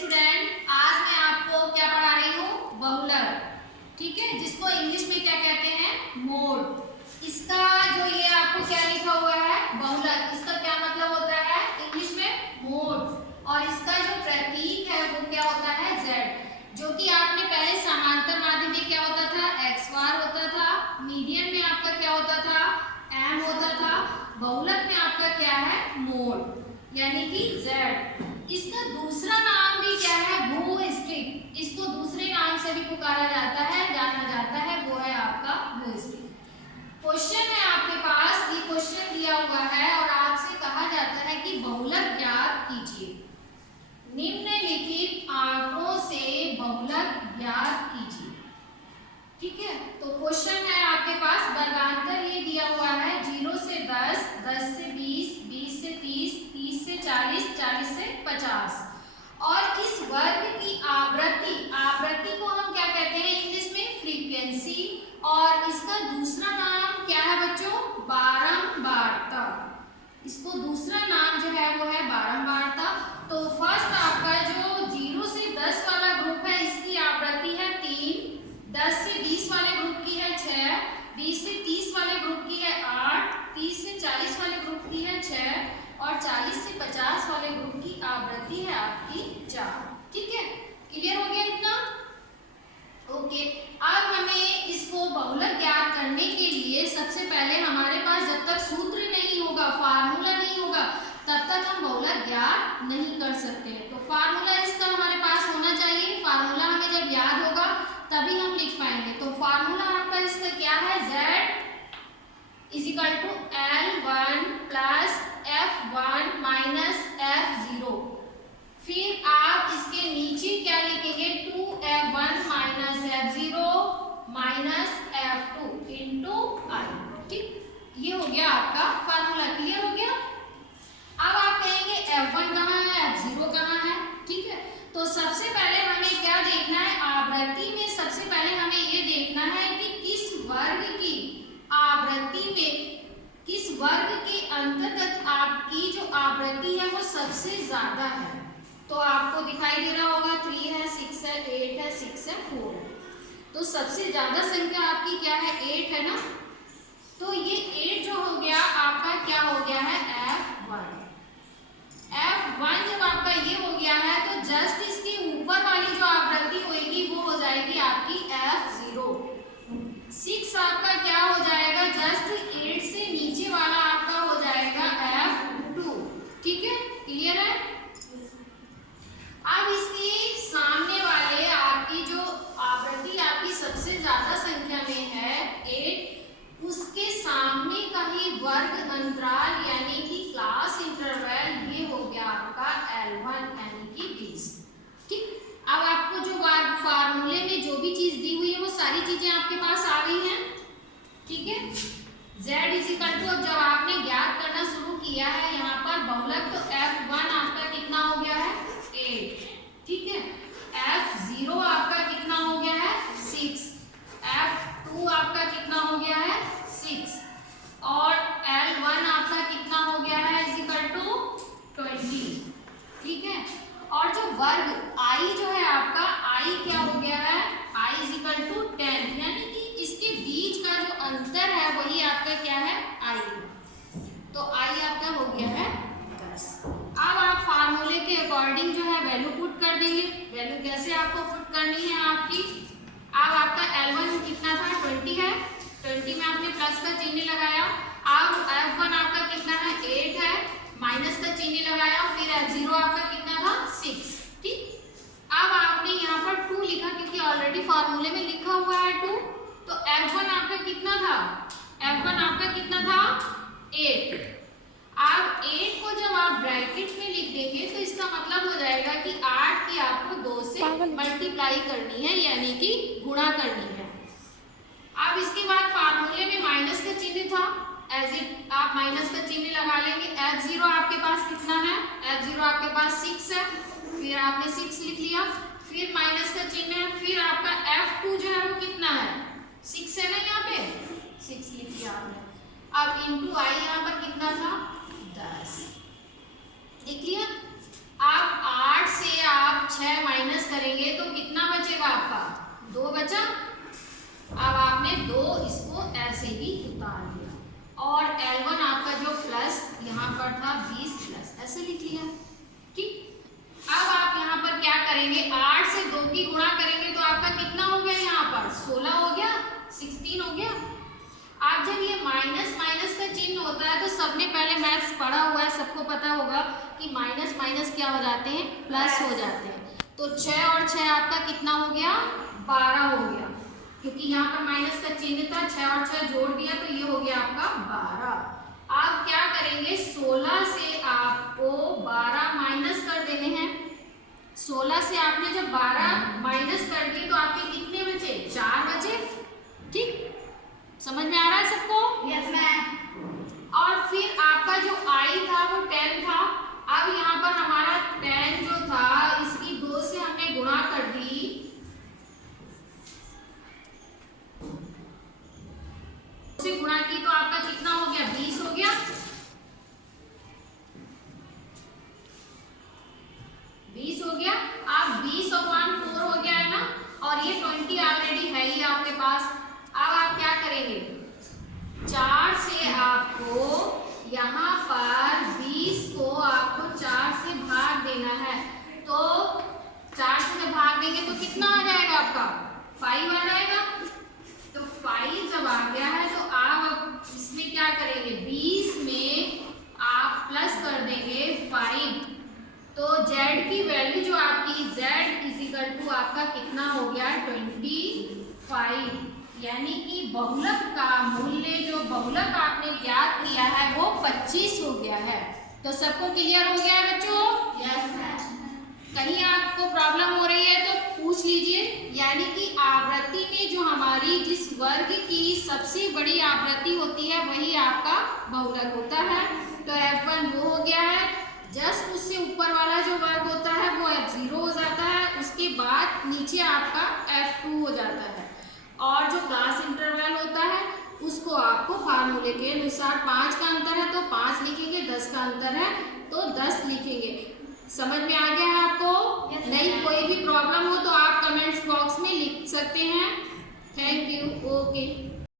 Student, आज मैं आपको क्या पढ़ा रही हूँ? बहुलक। ठीक है, जिसको इंग्लिश में क्या कहते हैं? मोड। इसका जो ये आपको क्या लिखा हुआ है? बहुलक। इसका क्या मतलब होता है इंग्लिश में? मोड। और इसका जो प्रतीक है वो क्या होता है? Z, जो कि आपने पहले समांतर माध्य में क्या होता था? x बार होता था। मीडियन में आपका क्या होता था? m होता था। बहुलक में आपका क्या है? मोड, यानी कि Z। इसका दूसरा नाम भी क्या है? भू-स्थित। इसको दूसरे नाम से भी पुकारा जाता है, जाना जाता है, वो है आपका भू-स्थित। क्वेश्चन है आपके पास, ये क्वेश्चन दिया हुआ है और आपसे कहा जाता है कि बहुलक ज्ञात कीजिए। निम्नलिखित आंकड़ों से बहुलक ज्ञात कीजिए। ठीक है, तो क्वेश्चन है आपके पास, वर्गांतर ये दिया हुआ है 0 से 10, 10 से 20, 20 से 30, 30 से 40, 40 से 50। और इस वर्ग की आवृत्ति, आवृत्ति को हम क्या कहते हैं इंग्लिश में? फ्रीक्वेंसी। और इसका दूसरा नाम क्या है बच्चों? बारंबारता। इसको दूसरा नाम जो है वो है बारंबारता। तो फर्स्ट आपका जो 0 से 10 वाला ग्रुप है, इसकी आवृत्ति है 3, 10 से 20 वाले ग्रुप की है 6, 20 से 30 वाले ग्रुप की है 8, 30 से 40 वाले ग्रुप की है 6 और 40 से 50 वाले ग्रुप की आवृत्ति है आपकी 4। ठीक है, क्लियर हो गया इतना? ओके, अब हमें इसको बहुलक ज्ञात करने के लिए सबसे पहले हमारे पास जब तक सूत्र नहीं होगा, फार्मूला नहीं होगा, तब तक हम बहुलक ज्ञात नहीं कर सकते। तो फार्मूला इसका हमारे पास होना चाहिए। फार्मूला हमें जब याद होगा तभी हम लिख पाएंगे। तो फार्मूला आपका इसका क्या है? Z is equal to L1 plus F1 minus F0। फिर आप इसके नीचे क्या लिखेंगे? 2F1 minus F0 minus F2 into I। ठीक, ये हो गया आपका फार्मूला। क्लियर हो गया? अब आप कहेंगे F1 कहाँ है, F0 कहाँ है? ठीक है, तो सबसे पहले हमें क्या देखना है? आवृत्ति में सबसे पहले हमें ये देखना है कि किस वर्ग की आवृत्ति में, किस वर्ग के अंतर्गत आपकी जो आवृत्ति है वो सबसे ज्यादा है। तो आपको दिखाई दे रहा होगा 3 है, 6 है, 8 है, 6 है, 4 है। तो सबसे ज्यादा संख्या आपकी क्या है? 8 है ना। तो ये 8 जो हो गया आपका क्या हो गया है? F1। F1 जब आपका ये हो गया है तो जस्ट इसके ऊपर वाली जो आवृत्ति होगी वो हो जाएगी आपकी F0। 6 आपका क्या हो जाएगा? जस्ट 8 से नीचे वाला आपका हो जाएगा F2। ठीक है, क्लियर है? अब इसके सामने वाले आपकी जो आवृत्ति आपकी सबसे ज्यादा संख्या में है 8, उसके सामने का ही वर्ग अंतराल यानी कि क्लास इंटरवल ये हो गया आपका L1 यानी कि 20। ठीक, अब आपको जो फार्मूले में जो भी चीज दी हुई है वो सारी चीजें आपके पास आ गई हैं। ठीक है, Z इज इक्वल टू, अब जब आपने ज्ञात करना शुरू किया है यहाँ पर बहुलक, तो F1 आपका कितना हो गया है? 8। ठीक है, F0 आपका कितना हो गया है? 6। F2 आपका कितना हो गया है? 6। और L1 आपका कितना हो गया है? Is equal to 20। ठीक है, और जो वर्ग I जो है आपका, I क्या हो गया है? I इज इक्वल टू 10, यानी कि इसके बीच का जो अंतर है वही आपका क्या है? I। तो I आपका हो गया है 10। अब आप फार्मूले के अकॉर्डिंग जो है वैल्यू पुट कर देंगे। वैल्यू कैसे आपको पुट करनी है आपकी? अब आपका L1 कितना था? 20 है। 20 में आपने प्लस का चिन्ह लगाया। अब F1 आपका कितना है? 8 है, माइनस का चिन्ह लगाया। फिर F0 आपका कितना था? 6। ठीक, अब आपने यहाँ पर 2 लिखा क्योंकि ऑलरेडी फार्मूले में लिखा हुआ है 2। तो F1 आपका कितना था? F1 आपका कितना था? 8। अब 8 को जब आप ब्रैकेट में लिख देंगे तो इसका मतलब हो जाएगा कि 8 की आपको 2 से मल्टीप्लाई करनी है, यानी कि गुणा करनी है। अब इसके बाद फार्मूले में माइनस का चिन्ह था, एज इट आप माइनस का चिन्ह लगा लेंगे। F0 आपके पास कितना है? F0 आपके पास 6 है, फिर आपने 6 लिख लिया, फिर माइनस का चिन्ह है, फिर आपका F2 जो है वो कितना है? 6 है ना, यहाँ पे 6 लिख लिया आपने। अब इंटू I यहाँ पर कितना था? 10। देख लिया। अब 8 से आप 6 माइनस करेंगे तो कितना बचेगा आपका? 2 बचा। अब आपने 2 इसको ऐसे ही उतार दिया और L1 आपका जो प्लस यहाँ पर था 20 प्लस ऐसे लिख लिया। ठीक, अब आप यहाँ पर क्या करेंगे, 8 से 2 की गुणा करेंगे तो आपका कितना हो गया? यहाँ पर 16 हो गया, 16 हो गया। आप जब ये माइनस माइनस का चिन्ह होता है तो सबने पहले मैथ्स पढ़ा हुआ है, सबको पता होगा कि माइनस माइनस क्या हो जाते हैं? प्लस हो जाते हैं। तो 6 और 6 आपका कितना हो गया? 12 हो गया, क्योंकि यहाँ पर माइनस का चिन्ह था, 6 और 6 जोड़ दिया तो ये हो गया आपका 12। आप क्या करेंगे, 16 से आपको 12 माइनस कर देने हैं। 16 से आपने जब 12 माइनस कर दिए तो आपके कितने बचे? 4 बचे। ठीक, समझ में आ रहा है सबको? Yes ma'am. और फिर आपका जो i था वो 10 था। अब यहाँ पर हमारा 10 जो था इसकी 2 से हमने गुणा कर दी, से गुणा की तो आपका कितना हो गया? 20 हो गया। 20 हो गया। अब 20/4 हो गया है ना, और ये 20 ऑलरेडी है ही आपके पास। अब आप क्या करेंगे, 4 से आपको यहाँ पर 20 को आपको 4 से भाग देना है। तो 4 से जब भाग देंगे तो कितना आ जाएगा आपका? 5 आ जाएगा। तो 5 जब आ गया है तो आप इसमें क्या करेंगे, 20 में आप प्लस कर देंगे 5। तो z की वैल्यू जो आपकी z = आपका कितना हो गया? 25। यानी कि बहुलक का मूल्य जो बहुलक आपने ज्ञात किया है वो 25 हो गया है। तो सबको क्लियर हो गया है बच्चों? Yes ma'am. कहीं आपको प्रॉब्लम हो रही है तो पूछ लीजिए। यानी कि आवृत्ति में जो हमारी जिस वर्ग की सबसे बड़ी आवृत्ति होती है वही आपका बहुलक होता है। तो F1 वो हो गया है, जस्ट उससे ऊपर वाला जो वर्ग होता है वो F0 हो जाता है, उसके बाद नीचे आपका F2 हो जाता है। और जो क्लास इंटरवल होता है उसको आपको फार्मूले के अनुसार 5 का अंतर है तो 5 लिखेंगे, 10 का अंतर है तो 10 लिखेंगे। समझ में आ गया है आपको? नहीं कोई भी प्रॉब्लम हो तो आप कमेंट्स बॉक्स में लिख सकते हैं। Thank you. ओके।